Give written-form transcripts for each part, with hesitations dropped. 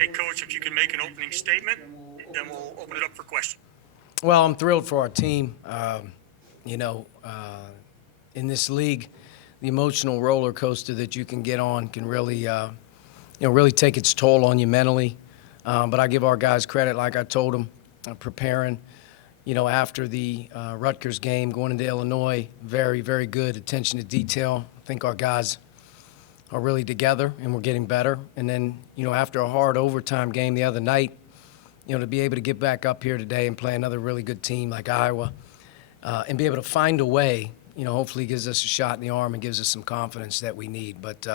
Hey, Coach, if you can make an opening statement, then we'll open it up for questions. Well, I'm thrilled for our team. In this league, the emotional roller coaster that you can get on can really, really take its toll on you mentally. But I give our guys credit, like I told them, preparing, after the Rutgers game, going into Illinois, very, very good attention to detail. I think our guys are really together and we're getting better. And then, after a hard overtime game the other night, to be able to get back up here today and play another really good team like Iowa and be able to find a way, hopefully gives us a shot in the arm and gives us some confidence that we need. But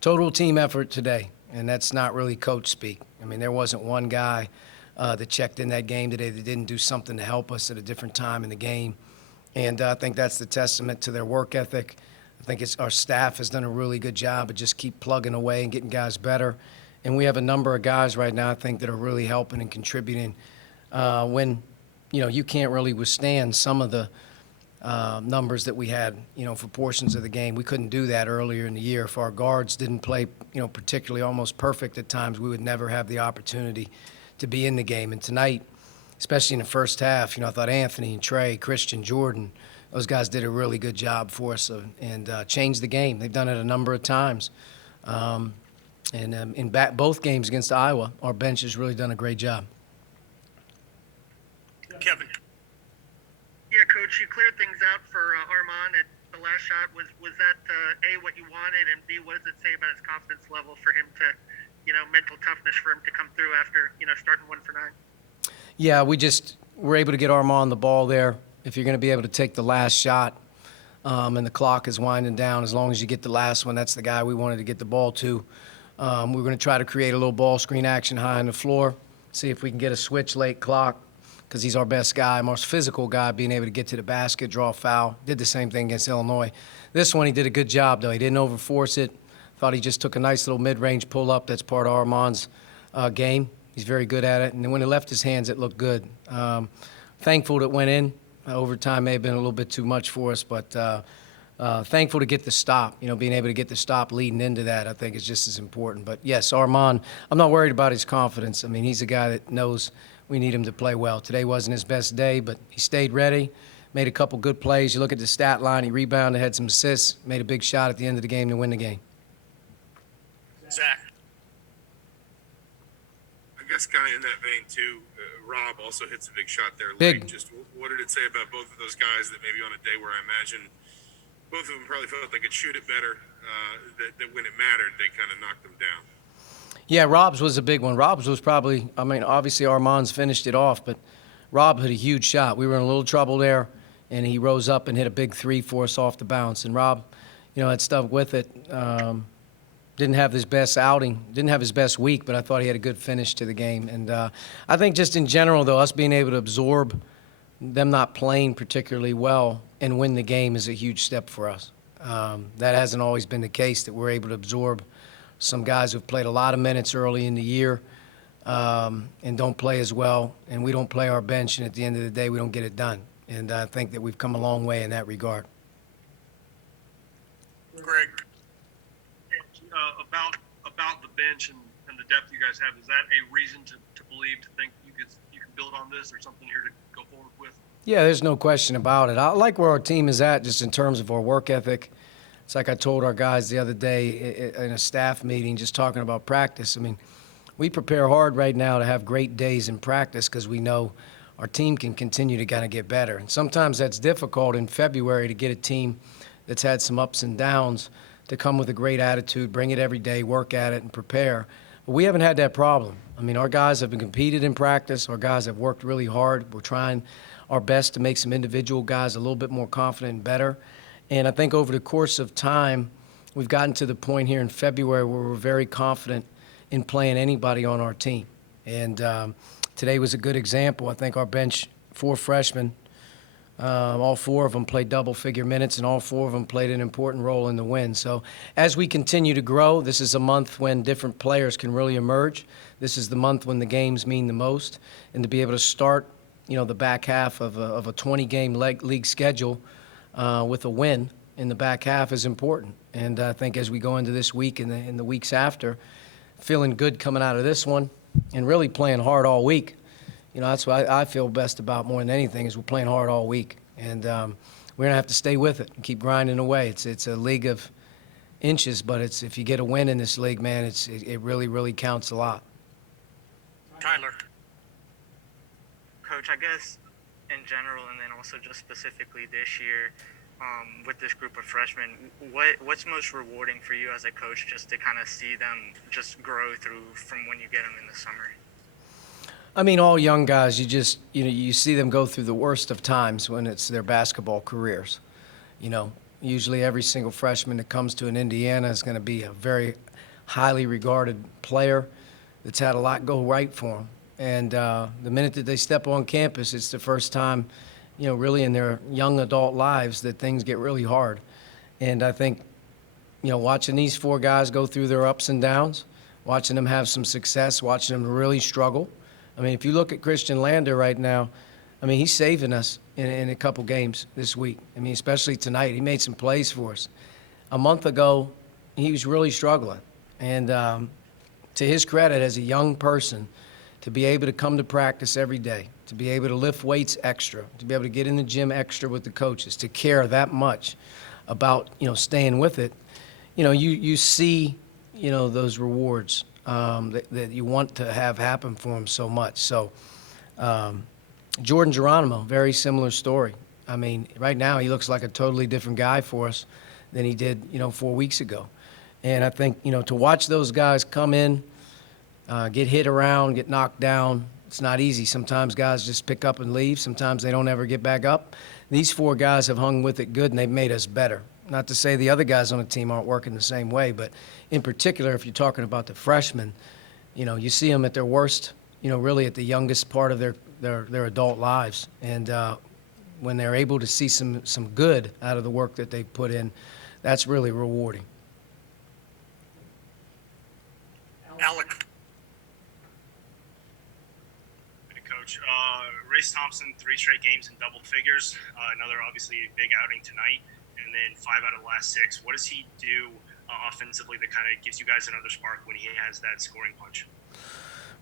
total team effort today, and that's not really coach speak. I mean, there wasn't one guy that checked in that game today that didn't do something to help us at a different time in the game. And I think that's the testament to their work ethic. I think our staff has done a really good job of just keep plugging away and getting guys better. And we have a number of guys right now, I think, that are really helping and contributing when, you can't really withstand some of the numbers that we had, for portions of the game. We couldn't do that earlier in the year. If our guards didn't play, particularly almost perfect at times, we would never have the opportunity to be in the game. And tonight, especially in the first half, I thought Anthony and Trey, Christian, Jordan, those guys did a really good job for us and changed the game. They've done it a number of times. In both games against Iowa, our bench has really done a great job. Kevin. Yeah, Coach, you cleared things out for Armand at the last shot. Was that, A, what you wanted, and B, what does it say about his confidence level for him to, mental toughness for him to come through after, starting 1 for 9? Yeah, we just were able to get Armand the ball there. If you're going to be able to take the last shot and the clock is winding down, as long as you get the last one, that's the guy we wanted to get the ball to. We're going to try to create a little ball screen action high on the floor, see if we can get a switch late clock, because he's our best guy, most physical guy, being able to get to the basket, draw a foul. Did the same thing against Illinois. This one, he did a good job, though. He didn't overforce it. Thought he just took a nice little mid-range pull-up. That's part of Armand's game. He's very good at it. And then when it left his hands, it looked good. Thankful it went in. Overtime may have been a little bit too much for us, but thankful to get the stop. Being able to get the stop leading into that, I think, is just as important. But, yes, Armand, I'm not worried about his confidence. I mean, he's a guy that knows we need him to play well. Today wasn't his best day, but he stayed ready, made a couple good plays. You look at the stat line, he rebounded, had some assists, made a big shot at the end of the game to win the game. Zach. I guess kind of in that vein, too, Rob also hits a big shot there Big. late. Just what did it say about both of those guys that maybe on a day where I imagine both of them probably felt they could shoot it better, that when it mattered, they kind of knocked them down? Yeah, Rob's was a big one. Rob's was probably, obviously Armand's finished it off, but Rob hit a huge shot. We were in a little trouble there, and he rose up and hit a big three for us off the bounce. And Rob, had stuck with it. Didn't have his best outing, didn't have his best week, but I thought he had a good finish to the game. And I think just in general, though, us being able to absorb them not playing particularly well and win the game is a huge step for us. That hasn't always been the case, that we're able to absorb some guys who've played a lot of minutes early in the year and don't play as well, and we don't play our bench, and at the end of the day, we don't get it done. And I think that we've come a long way in that regard. Greg. About the bench and the depth you guys have, is that a reason to believe, to think you can build on this, or something here to go forward with? Yeah, there's no question about it. I like where our team is at just in terms of our work ethic. It's like I told our guys the other day in a staff meeting just talking about practice. I mean, we prepare hard right now to have great days in practice because we know our team can continue to kind of get better. And sometimes that's difficult in February to get a team that's had some ups and downs to come with a great attitude, bring it every day, work at it, and prepare. But we haven't had that problem. I mean, our guys have been competed in practice. Our guys have worked really hard. We're trying our best to make some individual guys a little bit more confident and better. And I think over the course of time, we've gotten to the point here in February where we're very confident in playing anybody on our team. And today was a good example. I think our bench, 4 freshmen, all 4 of them played double-figure minutes, and all 4 of them played an important role in the win. So as we continue to grow, this is a month when different players can really emerge. This is the month when the games mean the most. And to be able to start, the back half of a 20-game league schedule with a win in the back half is important. And I think as we go into this week and the weeks after, feeling good coming out of this one and really playing hard all week. You know, that's what I feel best about more than anything is we're playing hard all week. And we're going to have to stay with it and keep grinding away. It's a league of inches, but if you get a win in this league, man, it really, really counts a lot. Tyler. Coach, I guess in general and then also just specifically this year with this group of freshmen, what's most rewarding for you as a coach just to kind of see them just grow through from when you get them in the summer? I mean, all young guys, you see them go through the worst of times when it's their basketball careers. You know, usually every single freshman that comes to an Indiana is going to be a very highly regarded player that's had a lot go right for them. And the minute that they step on campus, it's the first time, you know, really in their young adult lives that things get really hard. And I think, you know, watching these four guys go through their ups and downs, watching them have some success, watching them really struggle. I mean, if you look at Christian Lander right now, I mean, he's saving us in a couple games this week. I mean, especially tonight. He made some plays for us. A month ago, he was really struggling. And to his credit as a young person, to be able to come to practice every day, to be able to lift weights extra, to be able to get in the gym extra with the coaches, to care that much about, you know, staying with it, you know, you see, you know, those rewards that you want to have happen for him so much. So Jordan Geronimo, very similar story. I mean, right now he looks like a totally different guy for us than he did, you know, 4 weeks ago. And I think, you know, to watch those guys come in, get hit around, get knocked down, it's not easy. Sometimes guys just pick up and leave. Sometimes they don't ever get back up. These four guys have hung with it good, and they've made us better. Not to say the other guys on the team aren't working the same way, but in particular, if you're talking about the freshmen, you know, you see them at their worst, you know, really at the youngest part of their adult lives. And when they're able to see some good out of the work that they've put in, that's really rewarding. Alec. Hey, Coach. Race Thompson, 3 straight games in double figures. Another obviously big outing tonight. And then 5 out of the last 6. What does he do offensively that kind of gives you guys another spark when he has that scoring punch?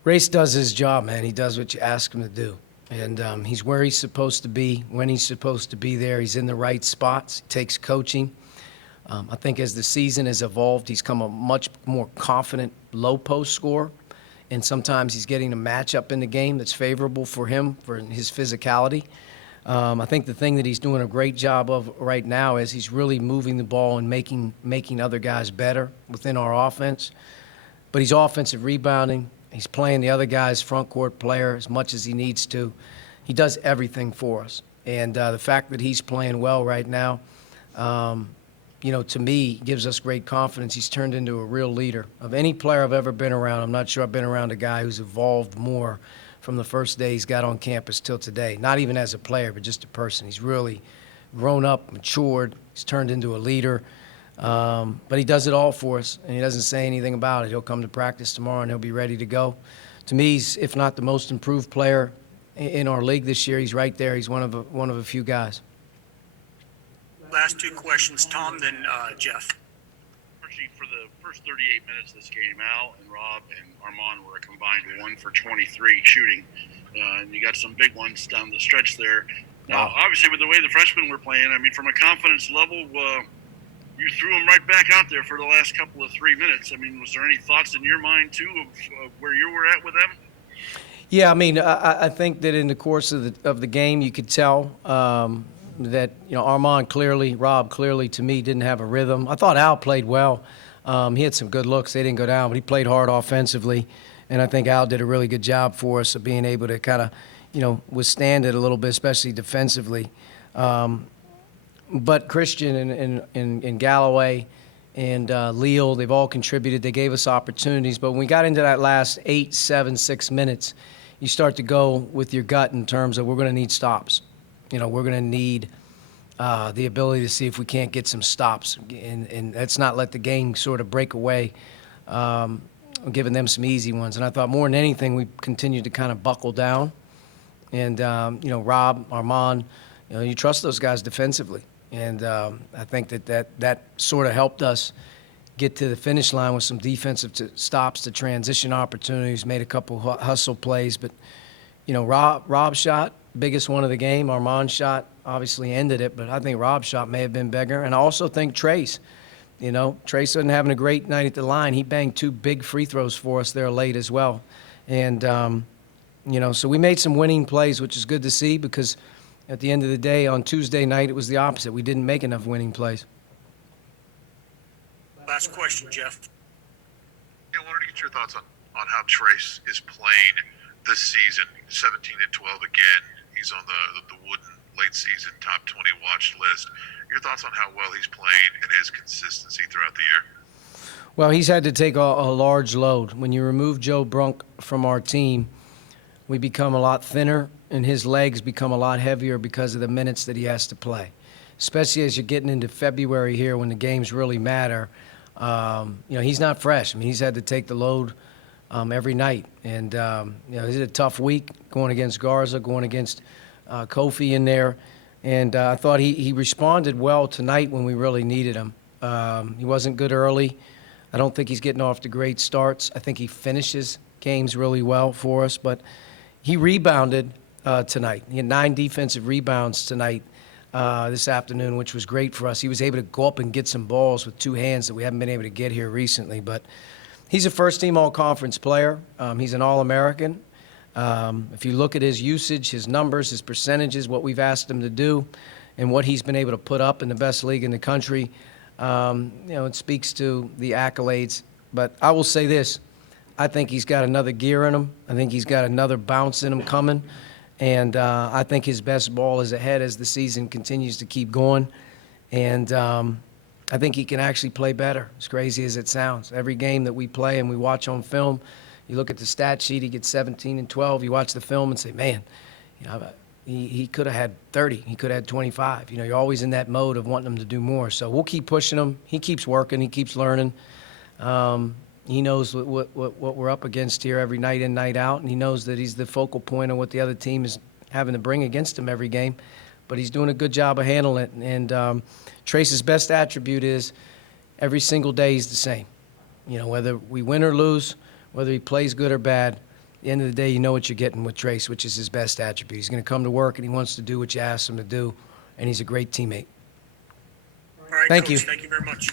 Race does his job, man. He does what you ask him to do. And he's where he's supposed to be, when he's supposed to be there. He's in the right spots. He takes coaching. I think as the season has evolved, he's come a much more confident low-post scorer. And sometimes he's getting a matchup in the game that's favorable for him, for his physicality. I think the thing that he's doing a great job of right now is he's really moving the ball and making other guys better within our offense. But he's offensive rebounding. He's playing the other guy's front court player as much as he needs to. He does everything for us. And the fact that he's playing well right now, you know, to me, gives us great confidence. He's turned into a real leader. Of any player I've ever been around, I'm not sure I've been around a guy who's evolved more from the first day he's got on campus till today. Not even as a player, but just a person. He's really grown up, matured. He's turned into a leader. But he does it all for us, and he doesn't say anything about it. He'll come to practice tomorrow, and he'll be ready to go. To me, he's, if not the most improved player in our league this year, he's right there. He's one of a few guys. Last 2 questions, Tom, then Jeff. Archie, for the first 38 minutes of this game, Al and Rob and Armand were a combined 1 for 23 shooting. And you got some big ones down the stretch there. Now, obviously, with the way the freshmen were playing, I mean, from a confidence level, you threw them right back out there for the last couple of 3 minutes. I mean, was there any thoughts in your mind, too, of where you were at with them? Yeah, I mean, I think that in the course of the game, you could tell that, you know, Rob clearly, to me, didn't have a rhythm. I thought Al played well. He had some good looks. They didn't go down, but he played hard offensively. And I think Al did a really good job for us of being able to kind of, you know, withstand it a little bit, especially defensively. But Christian and Galloway and Leal, they've all contributed. They gave us opportunities. But when we got into that last 8, 7, 6 minutes, you start to go with your gut in terms of we're going to need stops. You know, we're going to need the ability to see if we can't get some stops. And let's not let the game sort of break away, giving them some easy ones. And I thought more than anything, we continued to kind of buckle down. And, you know, Rob, Armand, you know, you trust those guys defensively. And I think that sort of helped us get to the finish line with some defensive stops to transition opportunities, made a couple hustle plays. But, Rob's shot, biggest one of the game. Armand's shot obviously ended it, but I think Rob's shot may have been bigger. And I also think Trace. Trace wasn't having a great night at the line. He banged 2 big free throws for us there late as well. And, so we made some winning plays, which is good to see because at the end of the day, on Tuesday night, it was the opposite. We didn't make enough winning plays. Last question, Jeff. I wanted to get your thoughts on how Trace is playing this season. 17 and 12 again. He's on the Wooden late season top 20 watch list. Your thoughts on how well he's playing and his consistency throughout the year? Well, he's had to take a large load. When you remove Joe Brunk from our team, we become a lot thinner, and his legs become a lot heavier because of the minutes that he has to play, especially as you're getting into February here when the games really matter. He's not fresh. I mean, he's had to take the load every night. And, he's a tough week going against Garza, going against Kofi in there. And I thought he responded well tonight when we really needed him. He wasn't good early. I don't think he's getting off to great starts. I think he finishes games really well for us. But he rebounded tonight. He had 9 defensive rebounds tonight. This afternoon, which was great for us. He was able to go up and get some balls with 2 hands that we haven't been able to get here recently. But he's a first-team all-conference player. He's an All-American. If you look at his usage, his numbers, his percentages, what we've asked him to do, and what he's been able to put up in the best league in the country, it speaks to the accolades. But I will say this. I think he's got another gear in him. I think he's got another bounce in him coming. And I think his best ball is ahead as the season continues to keep going. And I think he can actually play better, as crazy as it sounds. Every game that we play and we watch on film, you look at the stat sheet, he gets 17 and 12. You watch the film and say, man, he could have had 30. He could have had 25. You're always in that mode of wanting him to do more. So we'll keep pushing him. He keeps working. He keeps learning. He knows what we're up against here every night in, night out, and he knows that he's the focal point of what the other team is having to bring against him every game. But he's doing a good job of handling it. And Trace's best attribute is every single day he's the same. Whether we win or lose, whether he plays good or bad, at the end of the day, you know what you're getting with Trace, which is his best attribute. He's going to come to work, and he wants to do what you ask him to do, and he's a great teammate. All right, Thank Coach, you. Thank you very much.